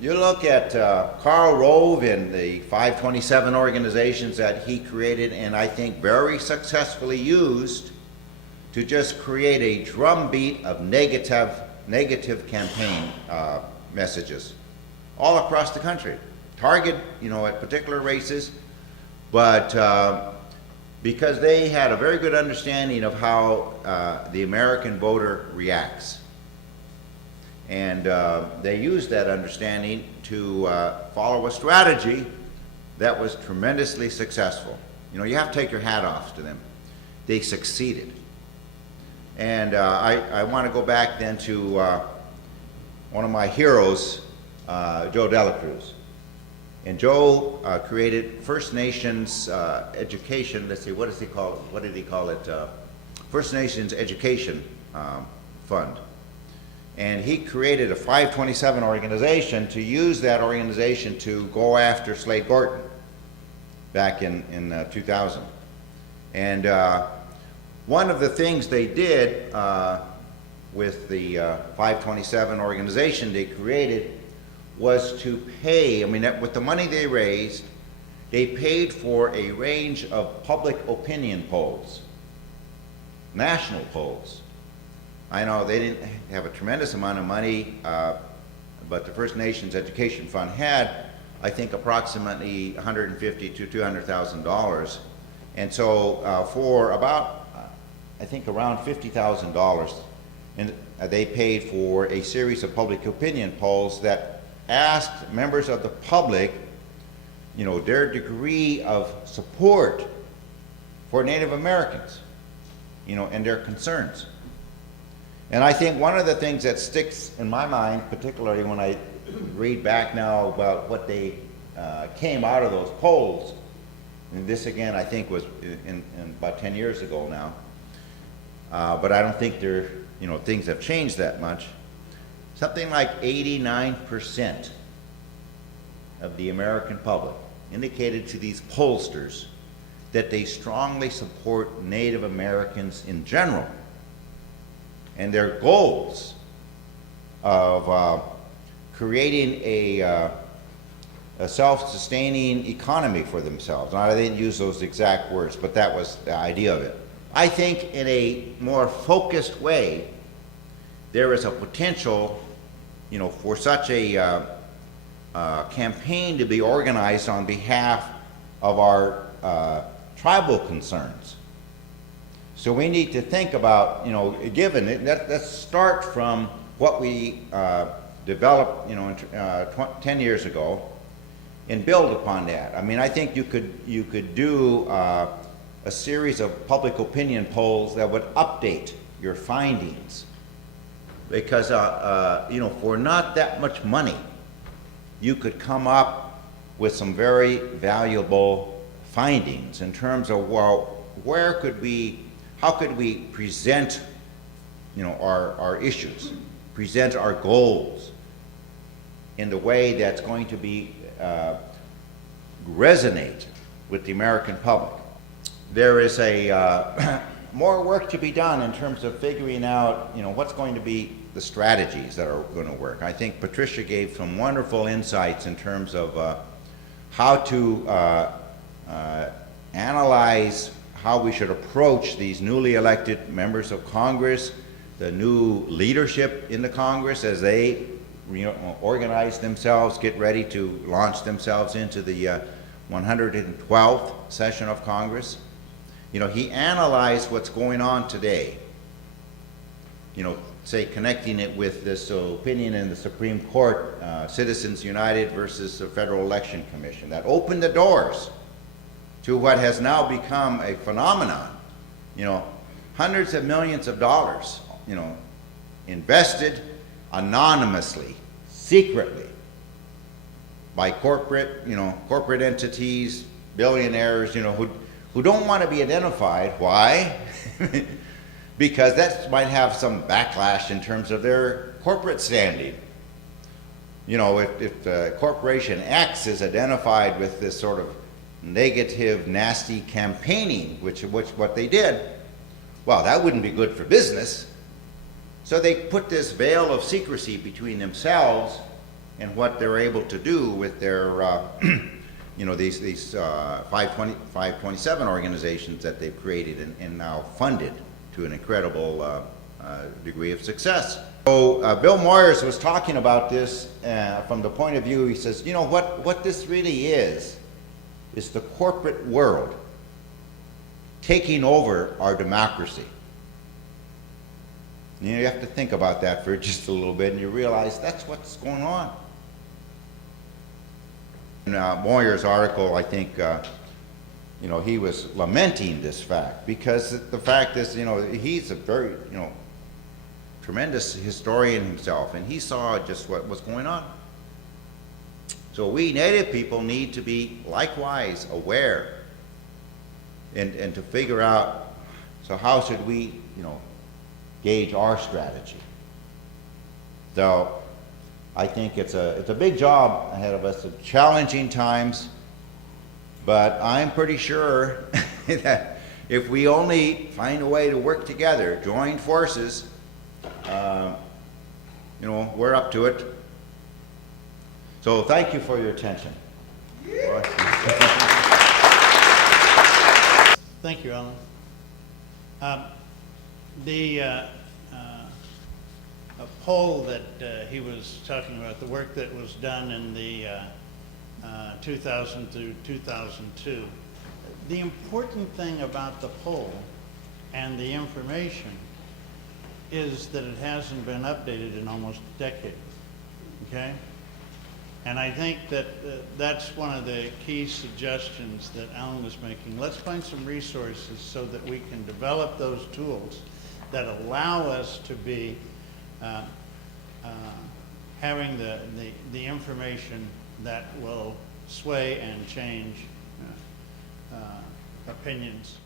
You look at Karl Rove and the 527 organizations that he created and I think very successfully used to just create a drumbeat of negative campaign messages all across the country. Target, at particular races, but because they had a very good understanding of how the American voter reacts. And they used that understanding to follow a strategy that was tremendously successful. You have to take your hat off to them. They succeeded. And I want to go back then to one of my heroes, Joe Dela Cruz. And Joe created First Nations Education, let's see, what does he call it? What did he call it? First Nations Education Fund. And he created a 527 organization to use that organization to go after Slade Gorton back in 2000. And one of the things they did with the 527 organization they created was to pay, with the money they raised, they paid for a range of public opinion polls, national polls. I know they didn't have a tremendous amount of money, but the First Nations Education Fund had, I think, approximately $150,000 to $200,000. And so for about, I think around $50,000, and they paid for a series of public opinion polls that asked members of the public, their degree of support for Native Americans, and their concerns. And I think one of the things that sticks in my mind, particularly when I read back now about what they came out of those polls, and this again I think was in about 10 years ago now, but I don't think things have changed that much. Something like 89% of the American public indicated to these pollsters that they strongly support Native Americans in general and their goals of creating a self-sustaining economy for themselves. Now, I didn't use those exact words, but that was the idea of it. I think in a more focused way, there is a potential, for such a campaign to be organized on behalf of our tribal concerns. So we need to think about, given it, let's start from what we developed, 10 years ago, and build upon that. I think you could do a series of public opinion polls that would update your findings, because for not that much money, you could come up with some very valuable findings in terms of, well, how could we present, our issues, present our goals in the way that's going to be resonate with the American public. There is a more work to be done in terms of figuring out, what's going to be the strategies that are going to work. I think Patricia gave some wonderful insights in terms of how to analyze how we should approach these newly elected members of Congress, the new leadership in the Congress as they organize themselves, get ready to launch themselves into the 112th session of Congress. He analyzed what's going on today, say connecting it with this opinion in the Supreme Court, Citizens United versus the Federal Election Commission, that opened the doors to what has now become a phenomenon. Hundreds of millions of dollars, invested anonymously, secretly, by corporate entities, billionaires, who don't want to be identified. Why? Because that might have some backlash in terms of their corporate standing. If corporation X is identified with this sort of negative, nasty campaigning, which what they did, well, that wouldn't be good for business. So they put this veil of secrecy between themselves and what they're able to do with their, you know, these 527 organizations that they've created and now funded to an incredible degree of success. So Bill Moyers was talking about this from the point of view, he says, you know, what this really is the corporate world taking over our democracy. You know, you have to think about that for just a little bit, and you realize that's what's going on. In Moyer's article, I think, you know, he was lamenting this fact, because the fact is, you know, he's a very, you know, tremendous historian himself, and he saw just what was going on. So we Native people need to be likewise aware and to figure out, so how should we, you know, gauge our strategy. So I think it's a big job ahead of us, of challenging times, but I'm pretty sure that if we only find a way to work together, join forces, you know, we're up to it. So thank you for your attention. Thank you, Alan. A poll that he was talking about, the work that was done in the 2000 through 2002, the important thing about the poll and the information is that it hasn't been updated in almost a decade, okay? And I think that that's one of the key suggestions that Alan was making. Let's find some resources so that we can develop those tools that allow us to be having the information that will sway and change opinions.